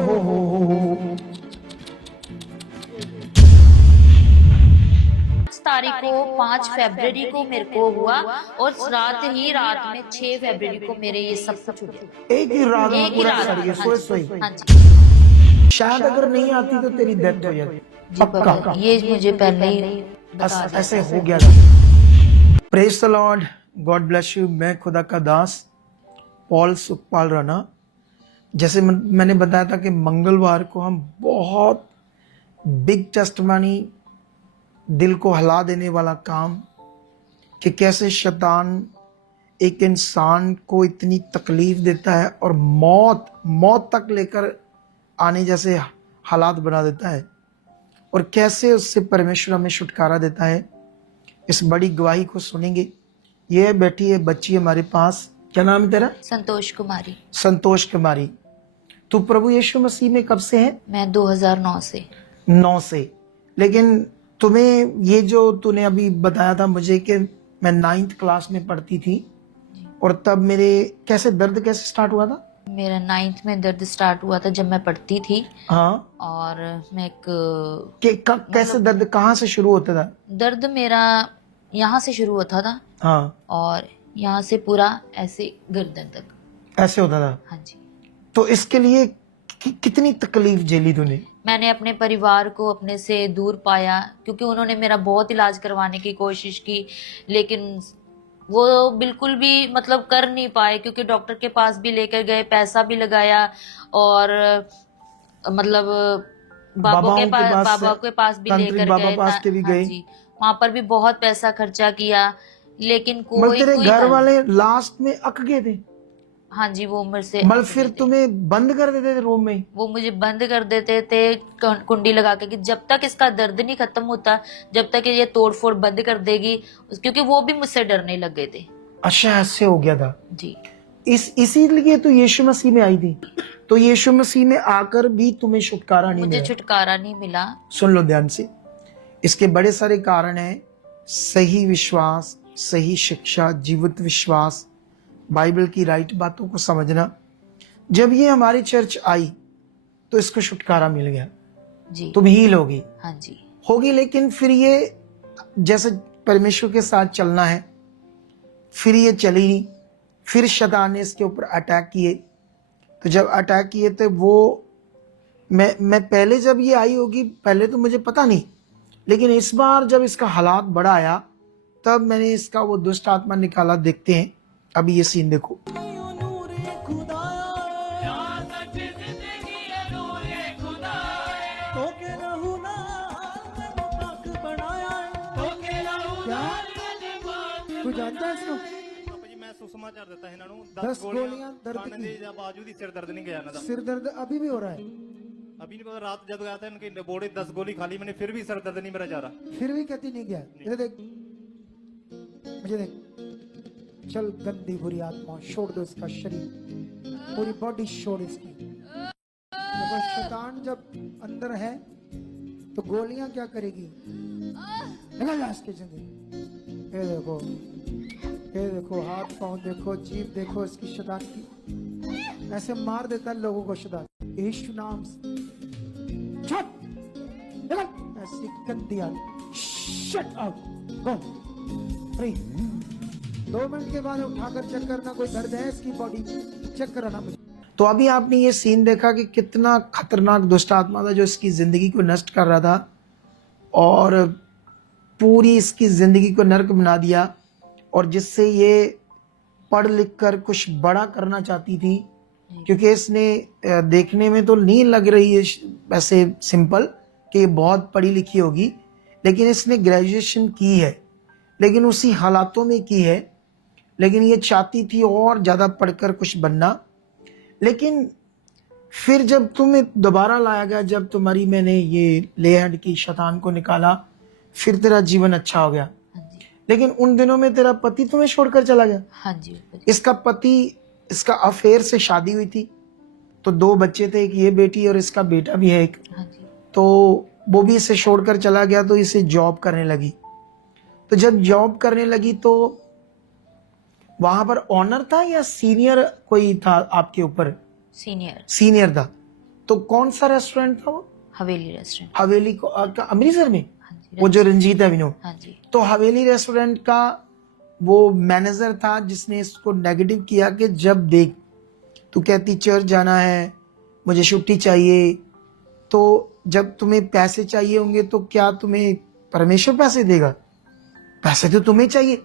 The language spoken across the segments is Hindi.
हो। तारीख को 5 फरवरी को मेरे को हुआ और रात में 6 फरवरी को मेरे ये सब कुछ हुआ। एक ही रात में एक ही पूरा रात सड़ में, गया, हाँ सोए जी, सोए। हाँ जी शायद अगर नहीं आती तो तेरी डेथ हो जाती। जी पक्का बाबा, ये मुझे पहले ही बता दिया ऐसे था। हो गया था। Praise the Lord, God bless you. मैं खुदा का दास पॉल सुखपाल राणा। जैसे मैंने बताया था कि मंगलवार को हम बहुत बिग टेस्टिमनी, दिल को हिला देने वाला काम, कि कैसे शैतान एक इंसान को इतनी तकलीफ देता है और मौत तक लेकर आने जैसे हालात बना देता है, और कैसे उससे परमेश्वर हमें छुटकारा देता है। इस बड़ी गवाही को सुनेंगे। ये बैठी है बच्ची हमारे पास, क्या नाम है तेरा? संतोष कुमारी। संतोष कुमारी। तू प्रभु यीशु मसीह में कब से है? मैं 2009 से। 9 से। लेकिन तुम्हें ये जो तूने अभी बताया था मुझे कि मैं 9th क्लास में पढ़ती थी, और तब मेरे कैसे दर्द कैसे स्टार्ट हुआ था? मेरा 9th में दर्द स्टार्ट हुआ था जब मैं पढ़ती थी। हाँ। और मैं एक कैसे दर्द कहाँ से शुरू होता था? दर्द मेरा यहाँ से शुरू होता था। हाँ। और यहाँ से पूरा ऐसे गर्दन तक ऐसे होता था। हाँ जी। तो इसके लिए कितनी तकलीफ झेली तूने? मैंने अपने परिवार को अपने से दूर पाया, क्योंकि उन्होंने मेरा बहुत इलाज करवाने की कोशिश की, लेकिन वो बिल्कुल भी मतलब कर नहीं पाए, क्योंकि डॉक्टर के पास भी लेकर गए, पैसा भी लगाया, और मतलब बाबा के पास भी लेकर गए। पास के भी हाँ गए। जी, वहां पर भी बहुत पैसा खर्चा किया, लेकिन मतलब कोई तेरे कोई घर हल। वाले लास्ट में अक गए थे? हाँ जी, वो उम्र से मतलब अक फिर गए थे। तुम्हें बंद कर देते थे रूम में? वो मुझे बंद कर देते थे कुंडी लगा के, कि जब तक इसका दर्द नहीं खत्म होता, जब तक ये तोड़ फोड़ बंद कर देगी, क्योंकि वो भी मुझसे डरने लग गए थे। अच्छा, ऐसे हो गया था जी। इसीलिए तो यीशु मसीह में आई थी। तो यीशु मसीह में आकर भी तुम्हें छुटकारा नहीं मुझे मिला? छुटकारा नहीं मिला। सुन लो ध्यान से। इसके बड़े सारे कारण हैं। सही विश्वास, सही शिक्षा, जीवित विश्वास, बाइबल की राइट बातों को समझना। जब ये हमारी चर्च आई तो इसको छुटकारा मिल गया। जी। तुम हील होगी। हाँ जी। होगी, लेकिन फिर ये जैसे परमेश्वर के साथ चलना है, फिर ये चली नहीं। फिर शैतान ने इसके ऊपर अटैक किए। तो जब अटैक किए तो वो मैं पहले जब ये आई होगी, पहले तो मुझे पता नहीं, लेकिन इस बार जब इसका हालात बड़ा आया तब मैंने इसका वो दुष्ट आत्मा निकाला। देखते हैं, अभी ये सीन देखो। तू जानता है इसको? मैं सुसमाचार देता है इन्हों 10 गोलियां दर्द की। बावजूद ही सिर दर्द नहीं गया ना। सिर दर्द अभी भी हो रहा है? अभी नहीं पता, रात जब गया था इनकी बोड़ी 10 गोली खा ली मैंने, फिर भी सर दर्द नहीं मेरा जा रहा। फिर भी कहती नहीं गया। इधर देख, मुझे देख। चल गंदी बुरी आत्मा छोड़ दो इसका शरीर, पूरी बॉडी छोड़ इसकी। जब शैतान जब अंदर है तो गोलियां क्या करेगी? निकल जा इसके जिंदगी। ये देखो हाथ पांव देखो, जीभ देखो इसकी शैतान की। ऐसे मार देता है लोगों को शैतान यीशु नाम से। ऐसी गंदी आदमी, शट अप, गो फ्री। 2 मिनट के बाद उठाकर चेक करना कोई दर्द है इसकी बॉडी, चेक कराना मुझे। तो अभी आपने ये सीन देखा कि कितना खतरनाक दुष्ट आत्मा था जो इसकी जिंदगी को नष्ट कर रहा था और पूरी इसकी जिंदगी को नर्क बना दिया, और जिससे ये पढ़ लिख कर कुछ बड़ा करना चाहती थी। क्योंकि इसने देखने में तो नहीं लग रही है वैसे सिंपल कि ये बहुत पढ़ी लिखी होगी, लेकिन इसने ग्रेजुएशन की है, लेकिन उसी हालातों में की है। लेकिन ये चाहती थी और ज़्यादा पढ़कर कुछ बनना। लेकिन फिर जब तुम्हें दोबारा लाया गया, जब तुम्हारी मैंने ये ले हैंड की शैतान को निकाला, फिर तेरा जीवन अच्छा हो गया। लेकिन उन दिनों में तेरा पति तुम्हें छोड़कर चला गया। हाँ जी। इसका पति, इसका अफेयर से शादी हुई थी, तो 2 बच्चे थे, एक ये बेटी और इसका बेटा भी है एक। हाँ जी। तो वो भी इसे छोड़कर चला गया, तो इसे जॉब करने लगी। तो जब जॉब करने लगी तो वहां पर ऑनर था या सीनियर कोई था आपके ऊपर? सीनियर। सीनियर था। तो कौन सा रेस्टोरेंट था वो? हवेली रेस्टोरेंट। हवेली को अमृतसर में, हाँ जी। वो जो रंजीत एवेन्यू। हाँ जी। तो हवेली रेस्टोरेंट का वो मैनेजर था जिसने इसको नेगेटिव किया कि जब देख तू कहती चर्च जाना है, मुझे छुट्टी चाहिए, तो जब तुम्हें पैसे चाहिए होंगे तो क्या तुम्हें परमेश्वर पैसे देगा? पैसे तो तुम्हें चाहिए,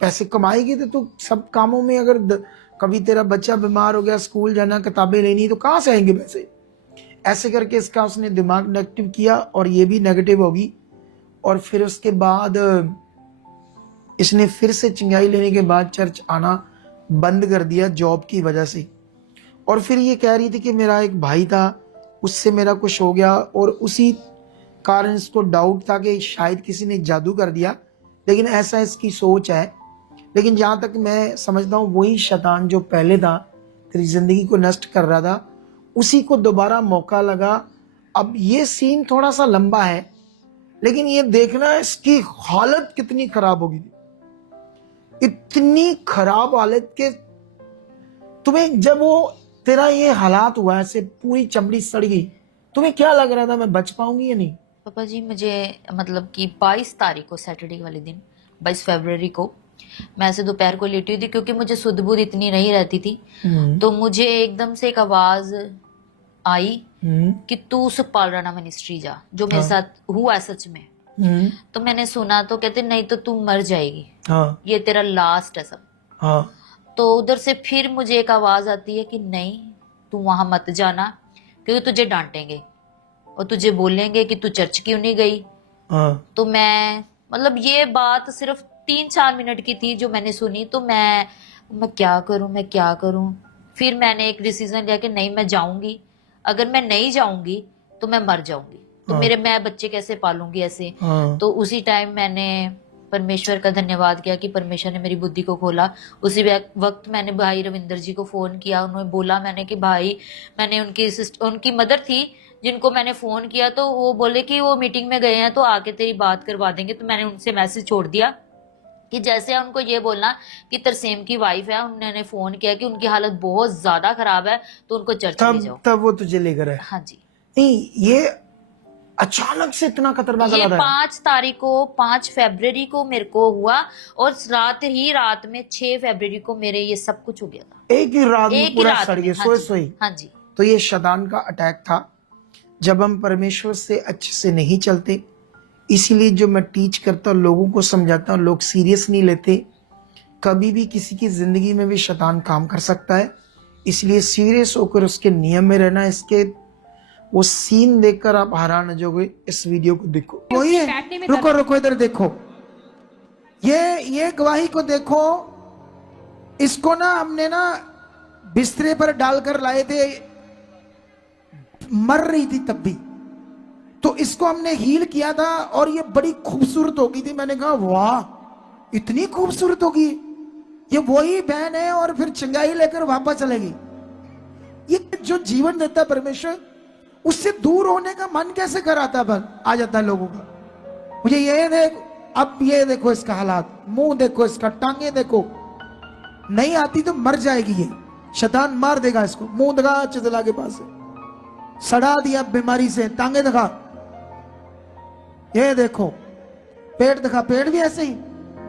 पैसे कमाएगी तो तू सब कामों में, अगर कभी तेरा बच्चा बीमार हो गया, स्कूल जाना, किताबें लेनी, तो कहाँ से आएंगे पैसे? ऐसे करके इसका उसने दिमाग नेगेटिव किया और ये भी नेगेटिव होगी। और फिर उसके बाद इसने फिर से चिंगाई लेने के बाद चर्च आना बंद कर दिया जॉब की वजह से। और फिर ये कह रही थी कि मेरा एक भाई था, उससे मेरा कुछ हो गया, और उसी कारण इसको डाउट था कि शायद किसी ने जादू कर दिया, लेकिन ऐसा इसकी सोच है। लेकिन जहाँ तक मैं समझता हूँ वही शैतान जो पहले था तेरी जिंदगी को नष्ट कर रहा था, उसी को दोबारा मौका लगा। अब ये सीन थोड़ा सा लंबा है, लेकिन ये देखना इसकी हालत कितनी खराब होगी, इतनी खराब हालत के तुम्हें, जब वो तेरा ये हालात हुआ, ऐसे पूरी चमड़ी सड़ गई, तुम्हें क्या लग रहा था मैं बच पाऊंगी या नहीं? पापा जी मुझे मतलब कि 22 तारीख को, सैटरडे वाले दिन 22 फरवरी को मैं ऐसे दोपहर को लेटी हुई थी, क्योंकि मुझे सुध बुध इतनी नहीं रहती थी। तो मुझे एकदम से एक आवाज आई कि तू सुखपाल राणा मिनिस्ट्री जा, जो मेरे साथ हुआ है सच में। तो मैंने सुना तो कहते नहीं तो तू मर जाएगी, ये तेरा लास्ट है सब। तो उधर से फिर मुझे एक आवाज आती है कि नहीं तू वहां मत जाना, क्योंकि तुझे डांटेंगे और तुझे बोलेंगे कि तू चर्च क्यों नहीं गई। तो मैं मतलब ये बात सिर्फ 3-4 मिनट की थी जो मैंने सुनी, तो मैं क्या करूं। फिर मैंने एक डिसीजन लिया कि नहीं मैं जाऊंगी, अगर मैं नहीं जाऊंगी तो मैं मर जाऊंगी, तो मैं बच्चे कैसे पालूंगी ऐसे। तो उसी टाइम मैंने परमेश्वर का धन्यवाद किया कि परमेश्वर ने मेरी बुद्धि को खोला। उसी वक्त मैंने भाई रविंदर जी को फोन किया, उन्होंने बोला मैंने कि भाई, मैंने उनकी मदर थी जिनको मैंने फोन किया, तो वो बोले कि वो मीटिंग में गए हैं तो आके तेरी बात करवा देंगे। तो मैंने उनसे मैसेज छोड़ दिया कि जैसे उनको ये बोलना कि तरसेम की वाइफ है, उन्होंने फोन किया कि उनकी हालत बहुत ज्यादा खराब है तो उनको चर्च ले जाओ। तब वो तुझे लेकर है? हाँ जी। नहीं, ये अचानक से इतना खतरनाक ये लगा। 5 फरवरी को मेरे को हुआ, और रात में 6 फरवरी को मेरे ये सब कुछ हो गया था। एक ही रात में पूरा सड़ गया, सोए। हाँ जी। तो ये शैतान का अटैक था जब हम परमेश्वर से अच्छे से नहीं चलते। इसीलिए जो मैं टीच करता हूँ, लोगों को समझाता हूँ, लोग सीरियस नहीं लेते। कभी भी किसी की जिंदगी में भी शैतान काम कर सकता है, इसलिए सीरियस होकर उसके नियम में रहना। इसके वो सीन देखकर आप हैरान हो जाओगे। इस वीडियो को देखो। वही है, रुको इधर देखो, ये गवाही को देखो। इसको ना हमने ना बिस्तरे पर डालकर लाए थे, मर रही थी तब भी, तो इसको हमने हील किया था और ये बड़ी खूबसूरत हो गई थी। मैंने कहा वाह इतनी खूबसूरत होगी, ये वही बहन है, और फिर चंगाई लेकर वापस चलेगी। ये जो जीवन देता परमेश्वर, उससे दूर होने का मन कैसे कराता आ जाता है लोगों का। मुझे ये देख, अब ये देखो इसका हालात, मुंह देखो इसका, टांगे देखो, नहीं आती तो मर जाएगी ये, शैतान मार देगा इसको। मुंह दिखा चितला के पास से, सड़ा दिया बीमारी से, टांगे दिखा, ये देखो पेट दिखा, पेट भी ऐसे ही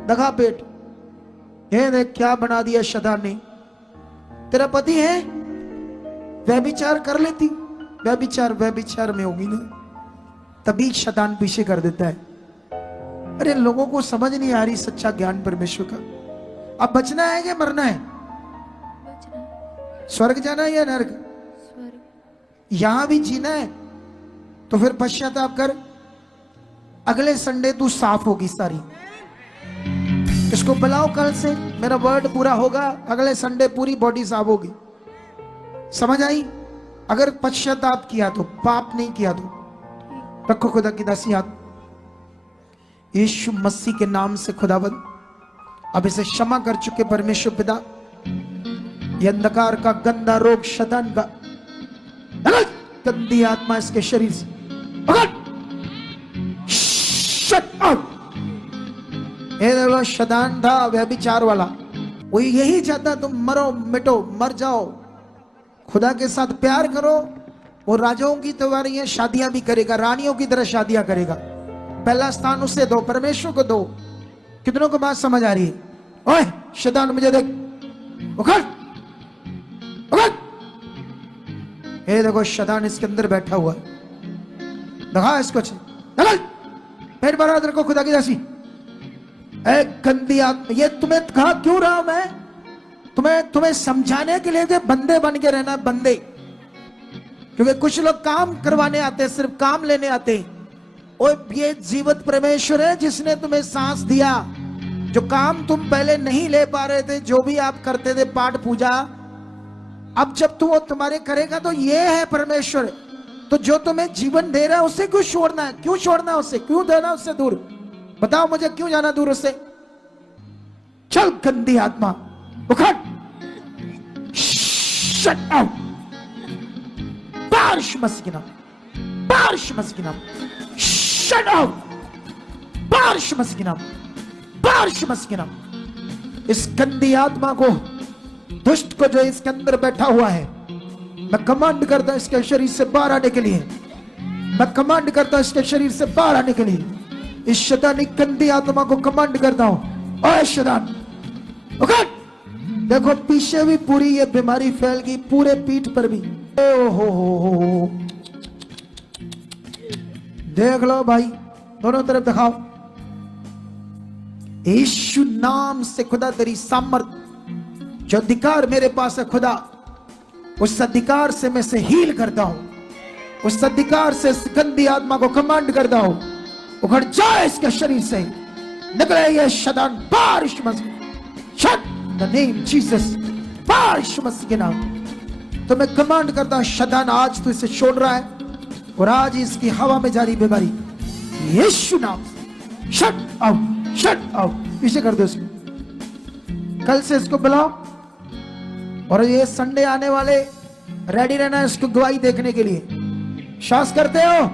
दिखा पेट, ये देख क्या बना दिया शैतान ने। तेरा पति है, व्यभिचार कर लेती, व्यभिचार में होगी ना, तभी शैतान पीछे कर देता है। अरे लोगों को समझ नहीं आ रही सच्चा ज्ञान परमेश्वर का। अब बचना है या मरना है? स्वर्ग जाना है या नरक? यहां भी जीना है तो फिर पश्चाताप कर। अगले संडे तू साफ होगी सारी। इसको बुलाओ, कल से मेरा वर्ड पूरा होगा, अगले संडे पूरी बॉडी साफ होगी। समझ आई? अगर पश्चाताप किया तो, पाप नहीं किया तो। रखो खुदा की दासी हाथ, यीशु मसीह के नाम से खुदावंद अब इसे क्षमा कर चुके परमेश्वर पिता, ये अंधकार का गंदा रोग, शैतान का गंदी आत्मा इसके शरीर से ये शैतान था व्यभिचार वाला, वो यही चाहता तुम मरो मिटो, मर जाओ। खुदा के साथ प्यार करो, वो राजाओं की तरह शादियां भी करेगा, रानियों की तरह शादियां करेगा। पहला स्थान उसे दो, परमेश्वर को दो। कितनों को बात समझ आ रही है? ओए शैतान मुझे देख, उखड़ उखड़। ये देखो शैतान इसके अंदर बैठा हुआ है, दिखा इसको, निकल पेट भरा तेरे को खुदा की दासी। ए गंदी आत्मा, ये तुम्हें कहा क्यों रहा हूं मैं? तुम्हें समझाने के लिए कि बंदे बन के रहना, बंदे। क्योंकि कुछ लोग काम करवाने आते हैं, सिर्फ काम लेने आते हैं। और ये जीवित परमेश्वर है जिसने तुम्हें सांस दिया। जो काम तुम पहले नहीं ले पा रहे थे, जो भी आप करते थे पाठ पूजा, अब जब वो तुम्हारे करेगा तो ये है परमेश्वर। तो जो तुम्हें जीवन दे रहा है उसे क्यों छोड़ना है? क्यों छोड़ना है उसे? क्यों देना उससे दूर? बताओ मुझे, क्यों जाना दूर उससे? चल गंदी आत्मा उखड़, शट आउट, बारिश मसीह के नाम, बारिश मसीह के नाम, शट आउट, बारिश मसीह के नाम, बारिश मसीह के नाम। इस गंदी आत्मा को, दुष्ट को जो इसके अंदर बैठा हुआ है, मैं कमांड करता हूं इसके शरीर से बाहर आने के लिए। मैं कमांड करता हूं इसके शरीर से बाहर आने के लिए। इस शैतानी गंदी आत्मा को कमांड करता हूं, ओए शैतान उखड़। देखो पीछे भी पूरी ये बीमारी फैल गई, पूरे पीठ पर भी। ओ हो। देख लो भाई, दोनों तरफ दिखाओ। यीशु नाम से खुदा तेरी सामर्थ, जो अधिकार मेरे पास है खुदा, उस अधिकार से मैं से हील करता हूं। उस अधिकार से इस गंदी आत्मा को कमांड करता हूं, उखड़ जाए इसके शरीर से, निकले ये शैतान, बारिश मसीह, शट द नेम जीसस, बारिश मसीह के नाम। तो मैं कमांड करता हूं शैतान, आज तो इसे छोड़ रहा है और आज इसकी हवा में जारी बीमारी यीशु नाम से शट आउट, शट आउट। पीछे कर दो इसको। कल से इसको बुलाओ और ये संडे आने वाले रेडी रहना इसको गवाही देखने के लिए। श्वास करते हो?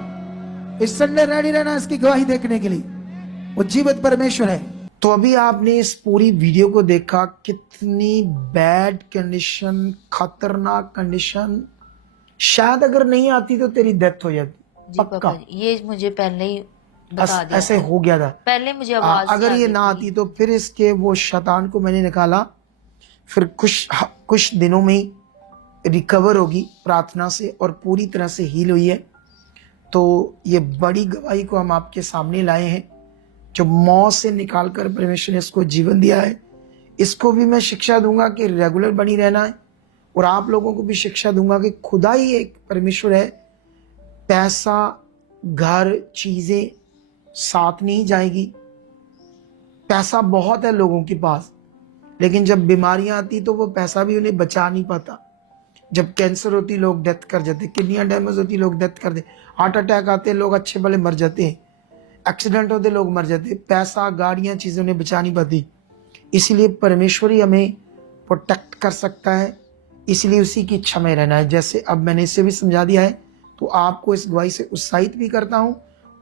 इस संडे रेडी रहना इसकी गवाही देखने के लिए। वो जीवित परमेश्वर है। तो अभी आपने इस पूरी वीडियो को देखा, कितनी बैड कंडीशन, खतरनाक कंडीशन। शायद अगर नहीं आती तो तेरी डेथ हो जाती, जी पक्का। पापा जी, ये मुझे पहले ही बता दिया ऐसे था। हो गया था। पहले मुझे आवाज अगर सी ये आ ना गई आती तो फिर इसके वो शैतान को मैंने निकाला, फिर कुछ दिनों में ही रिकवर होगी प्रार्थना से और पूरी तरह से हील हुई है। तो ये बड़ी गवाही को हम आपके सामने लाए हैं, जो मौत से निकालकर परमेश्वर ने इसको जीवन दिया है। इसको भी मैं शिक्षा दूंगा कि रेगुलर बनी रहना है, और आप लोगों को भी शिक्षा दूंगा कि खुदा ही एक परमेश्वर है। पैसा, घर, चीजें साथ नहीं जाएगी। पैसा बहुत है लोगों के पास, लेकिन जब बीमारियां आती तो वो पैसा भी उन्हें बचा नहीं पाता। जब कैंसर होती लोग डेथ कर जाते, किडनियां डैमेज होती लोग डेथ कर देते, हार्ट अटैक आते लोग अच्छे भले मर जाते हैं, एक्सीडेंट होते लोग मर जाते। पैसा, गाड़ियां, चीजें उन्हें बचा नहीं पाती। इसलिए परमेश्वर ही हमें प्रोटेक्ट कर सकता है, इसलिए उसी की इच्छा में रहना है। जैसे अब मैंने इसे भी समझा दिया है, तो आपको इस गवाही से उत्साहित भी करता हूँ,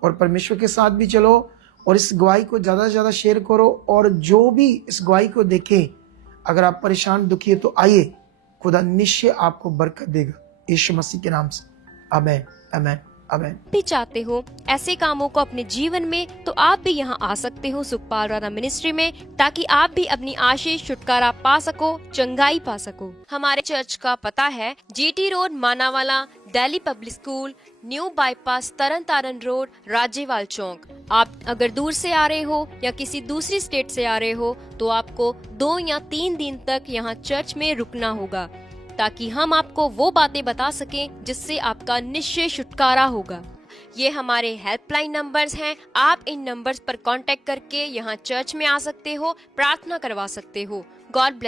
और परमेश्वर के साथ भी चलो और इस गवाही को ज़्यादा से ज़्यादा शेयर करो। और जो भी इस गवाही को देखे, अगर आप परेशान दुखी है तो आइए, खुदा निश्चय आपको बरकत देगा यीशु मसीह के नाम से। आमीन, आमीन, आमीन। भी चाहते हो ऐसे कामों को अपने जीवन में, तो आप भी यहाँ आ सकते हो सुखपाल राणा मिनिस्ट्री में, ताकि आप भी अपनी आशीष, छुटकारा पा सको, चंगाई पा सको। हमारे चर्च का पता है GT road, Manawala, Delhi public school, new bypass, Tarn Taran road, Rajewal Chowk. आप अगर दूर से आ रहे हो या किसी दूसरी स्टेट से आ रहे हो, तो आपको 2 या 3 दिन तक यहाँ चर्च में रुकना होगा, ताकि हम आपको वो बातें बता सकें जिससे आपका निश्चय छुटकारा होगा। ये हमारे हेल्पलाइन नंबर्स हैं। आप इन नंबर्स पर कांटेक्ट करके यहाँ चर्च में आ सकते हो, प्रार्थना करवा सकते हो। God bless.